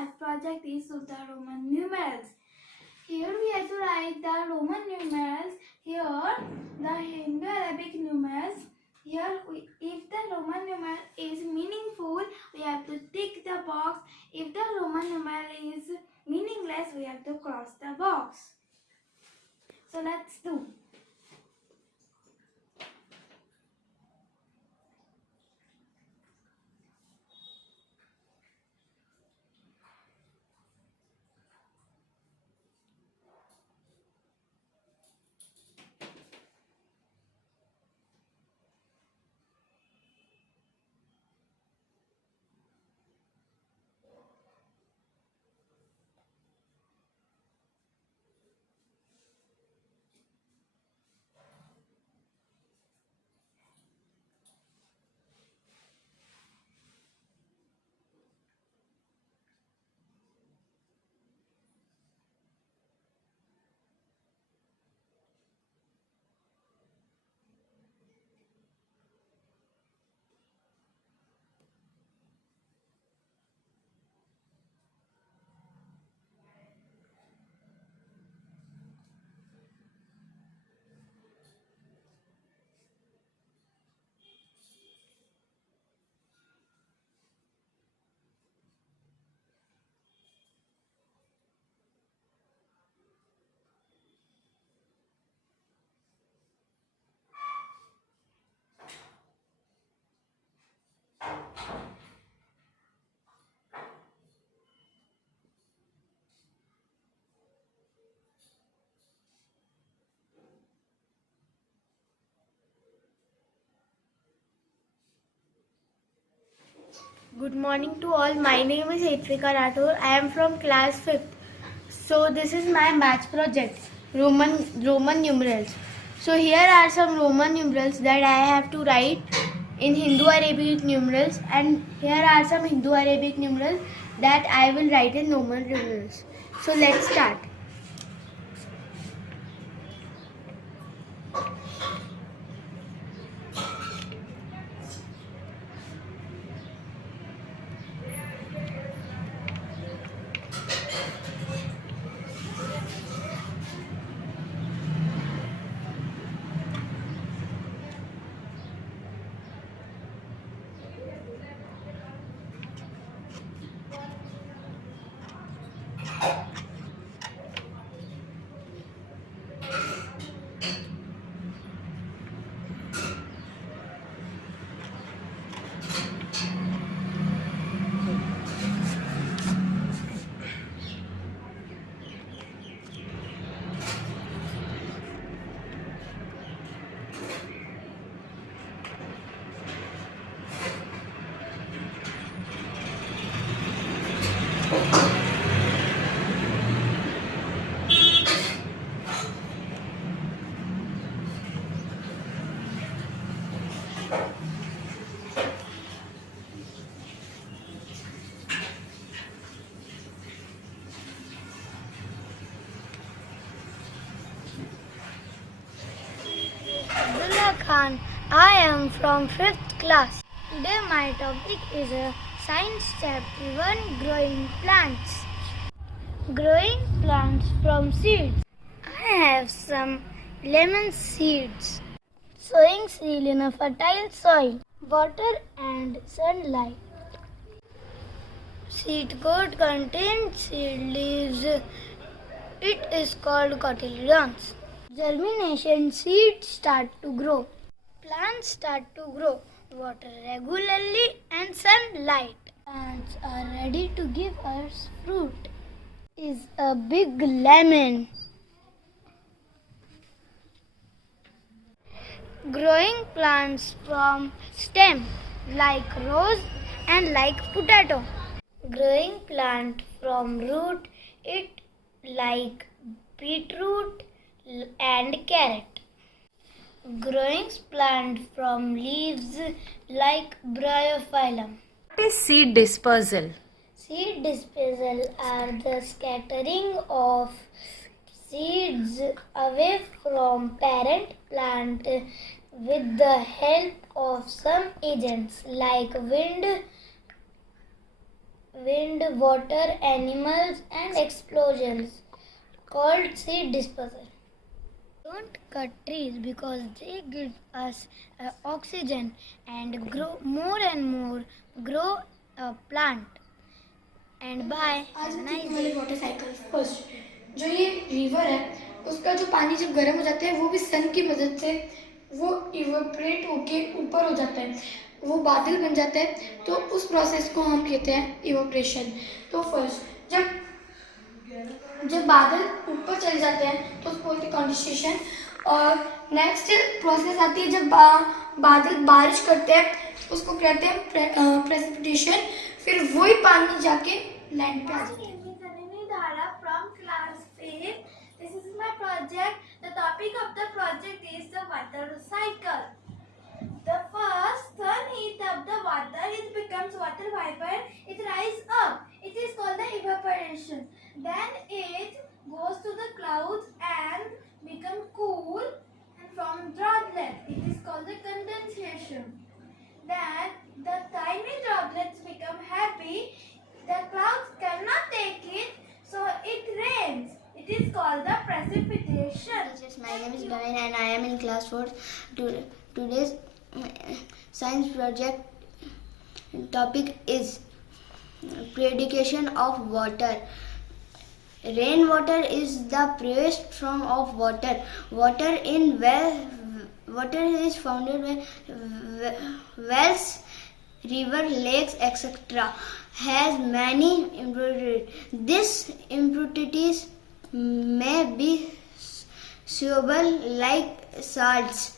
math project is the Roman numerals. Here we have to write the Roman numerals. Here the Hindu Arabic numerals. Here if the Roman numeral is meaningful, we have to tick the box. If the Roman numeral is meaningless, we have to cross the box. So let's do. Good morning to all. My name is Hetvika Rathore. I am from class 5th. So this is my math project, Roman numerals. So here are some Roman numerals that I have to write in Hindu Arabic numerals, and here are some Hindu Arabic numerals that I will write in Roman numerals. So let's start. Abdullah Khan. I am from 5th class. Today my topic is Science Chapter 1, Growing Plants. Growing plants from seeds. I have some lemon seeds. Sowing seed in a fertile soil. Water and sunlight. Seed coat contains seed leaves. It is called cotyledons. Germination, seeds start to grow. Plants start to grow. Water regularly and sunlight. Plants are ready to give us fruit. Is a big lemon. Growing plants from stem like rose and like potato. Growing plant from root, it like beetroot and carrot. Growing plant from leaves like bryophyllum. What is seed dispersal? Seed dispersal are the scattering of seeds away from parent plant with the help of some agents like wind, wind, water, animals, and explosions, called seed dispersal. Don't cut trees because they give us oxygen and grow more and more, grow a plant. And bye. आज Have a हम nice सीखने वाले day. Water cycle. First, जो ये river है उसका जो पानी जब गर्म हो जाता है वो भी सन की मदद से वो इवेपोरेट होके ऊपर हो जाता है, वो बादल बन जाता है। तो उस प्रोसेस को हम कहते हैं इवेपोरेशन। तो फर्स्ट जब बादल ऊपर चले जाते हैं तो उसको बोलते हैं कंडेंसेशन। और नेक्स्ट प्रोसेस आती है जब बादल बारिश करते हैं उसको कहते हैं प्रेसिपिटेशन। फिर वही पानी जाके लैंड पे आ जाता है। My name is Anini Dhara from class 5. This is my project. The topic of the project is the water cycle. The first sun heat of the water, it becomes water vapor. It rises up. It is called the evaporation. Then it goes to the clouds and become cool and form droplets. It is called the condensation. Then the tiny droplets become heavy. The clouds cannot take it, so it rains. It is called the precipitation. Yes, my name is Bhavin and I am in class 4. Today's science project topic is purification of water. Rainwater is the purest form of water. Water is found in wells, river, lakes, etc. Has many impurities. These impurities may be soluble like salts,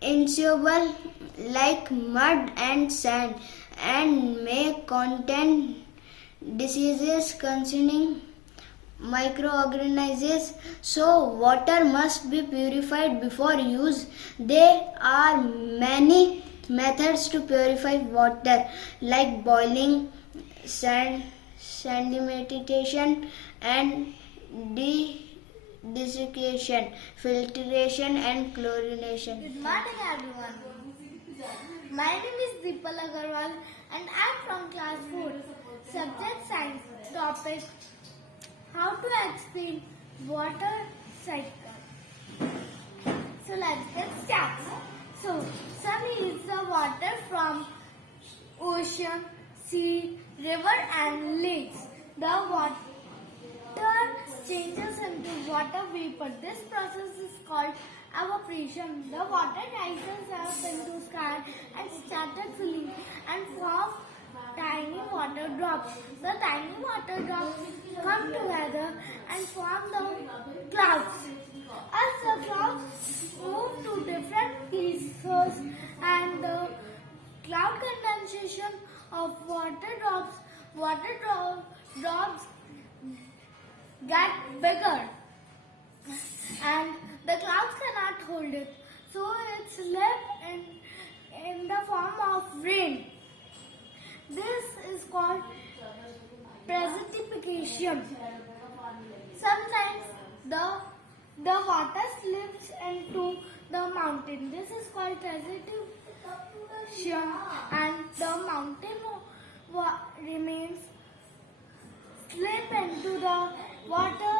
insoluble like mud and sand, and may contain diseases concerning microorganisms. So water must be purified before use. There are many methods to purify water like boiling, sedimentation, and desiccation, filtration, and chlorination. Good morning, everyone. My name is Deepal Agarwal and I am from class 4. Subject science. Topic: how to explain water cycle. So let's get started. So sun is the water from ocean, sea, river and lakes. The water changes into water vapor. This process is called evaporation. The water rises up into sky and started filling and form tiny water drops. The tiny water drops come together and form the clouds. As the clouds move to different places and the cloud condensation of water drops get bigger and the clouds cannot hold it. So it's left in the form of rain. This is called precipitation. Sometimes the water slips into the mountain. This is called precipitation, and the mountain remains slip into the water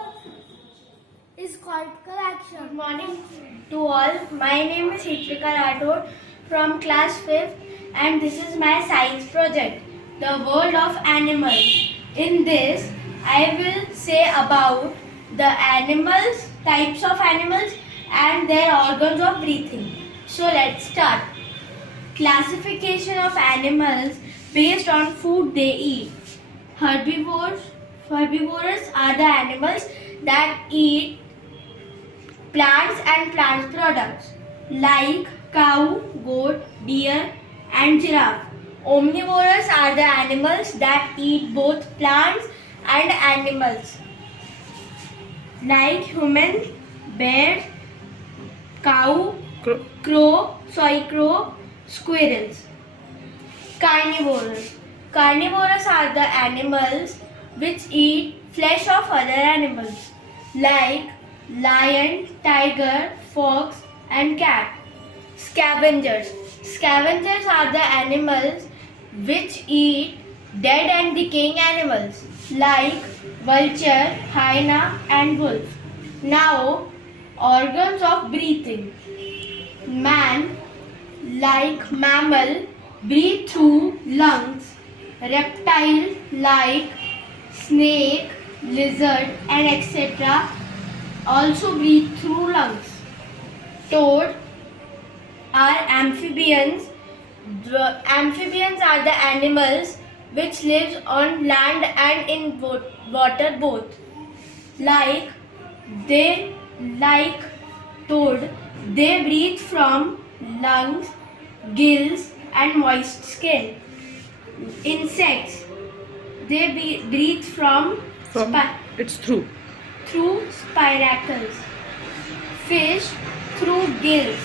is called collection. Good morning to all. My name is Hitrika Rathod from class 5th and this is my science project, the world of animals. In this, I will say about the animals, types of animals and their organs of breathing. So let's start. Classification of animals based on food they eat. Herbivores are the animals that eat plants and plant products like cow, goat, deer and giraffe. Omnivores are the animals that eat both plants and animals like human, bears, cow, crow, soy crow, squirrels. Carnivores are the animals which eat flesh of other animals like lion, tiger, fox and cat. Scavengers are the animals which eat dead and decaying animals like vulture, hyena, and wolf. Now, organs of breathing. Man, like mammal, breathe through lungs. Reptile, like snake, lizard, and etc., also breathe through lungs. Toad are amphibians. The amphibians are the animals which lives on land and in water both. Like toad, they breathe from lungs, gills, and moist skin. Insects, they breathe from It's through. through spiracles. Fish through gills,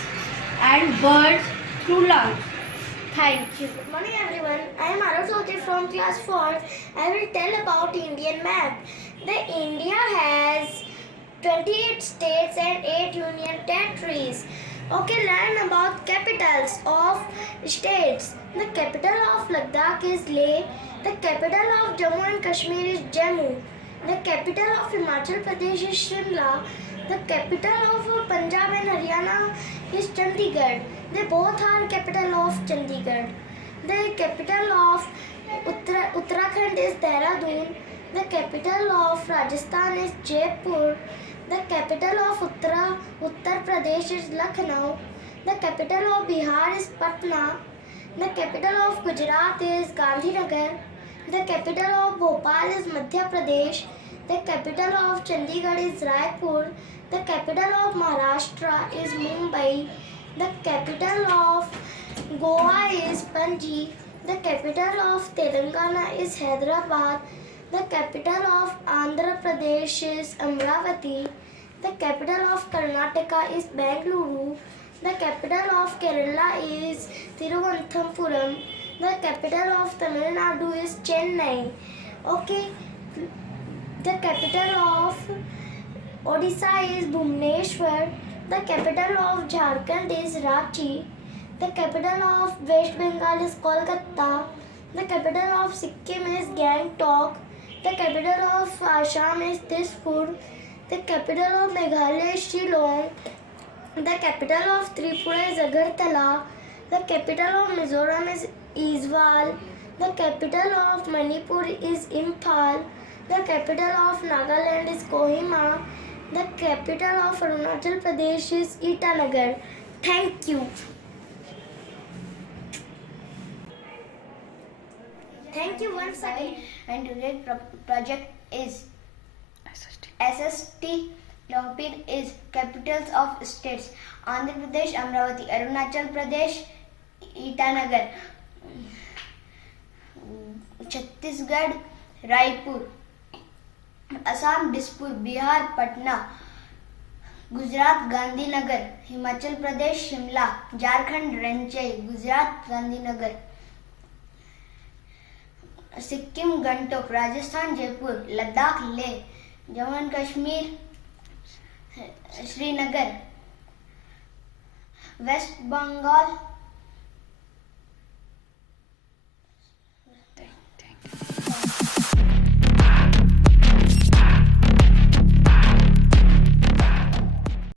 and birds through lungs. Thank you. Good morning everyone. I am Araswati from class 4. I will tell about Indian map. The India has 28 states and 8 union territories. Okay, learn about capitals of states. The capital of Ladakh is Leh. The capital of Jammu and Kashmir is Jammu. The capital of Himachal Pradesh is Shimla. The capital of Punjab and Haryana is Chandigarh. They both are capital of Chandigarh. The capital of Uttarakhand is Dehradun. The capital of Rajasthan is Jaipur. The capital of Uttar Pradesh is Lucknow. The capital of Bihar is Patna. The capital of Gujarat is Gandhinagar. The capital of Bhopal is Madhya Pradesh. The capital of Chandigarh is Raipur. The capital of Maharashtra is Mumbai. The capital of Goa is Panji. The capital of Telangana is Hyderabad. The capital of Andhra Pradesh is Amravati. The capital of Karnataka is Bengaluru. The capital of Kerala is Thiruvananthapuram. The capital of Tamil Nadu is Chennai. Okay. The capital of Odisha is Bhubaneswar. The capital of Jharkhand is Ranchi. The capital of West Bengal is Kolkata. The capital of Sikkim is Gangtok. The capital of Assam is Dispur. The capital of Meghalaya is Shillong. The capital of Tripura is Agartala. The capital of Mizoram is Aizawl. The capital of Manipur is Imphal. The capital of Nagaland is Kohima. The capital of Arunachal Pradesh is Itanagar. Thank you. Thank you once again. And today's project is SST topic is capitals of states. Andhra Pradesh, Amravati. Arunachal Pradesh, Itanagar. Chhattisgarh, Raipur. Assam, Dispur. Bihar, Patna. Gujarat, Gandhinagar. Himachal Pradesh, Shimla. Jharkhand, Ranchi. Gujarat, Gandhinagar. Sikkim, Gangtok. Rajasthan, Jaipur. Ladakh, Leh. Jammu and Kashmir, Srinagar. West Bengal,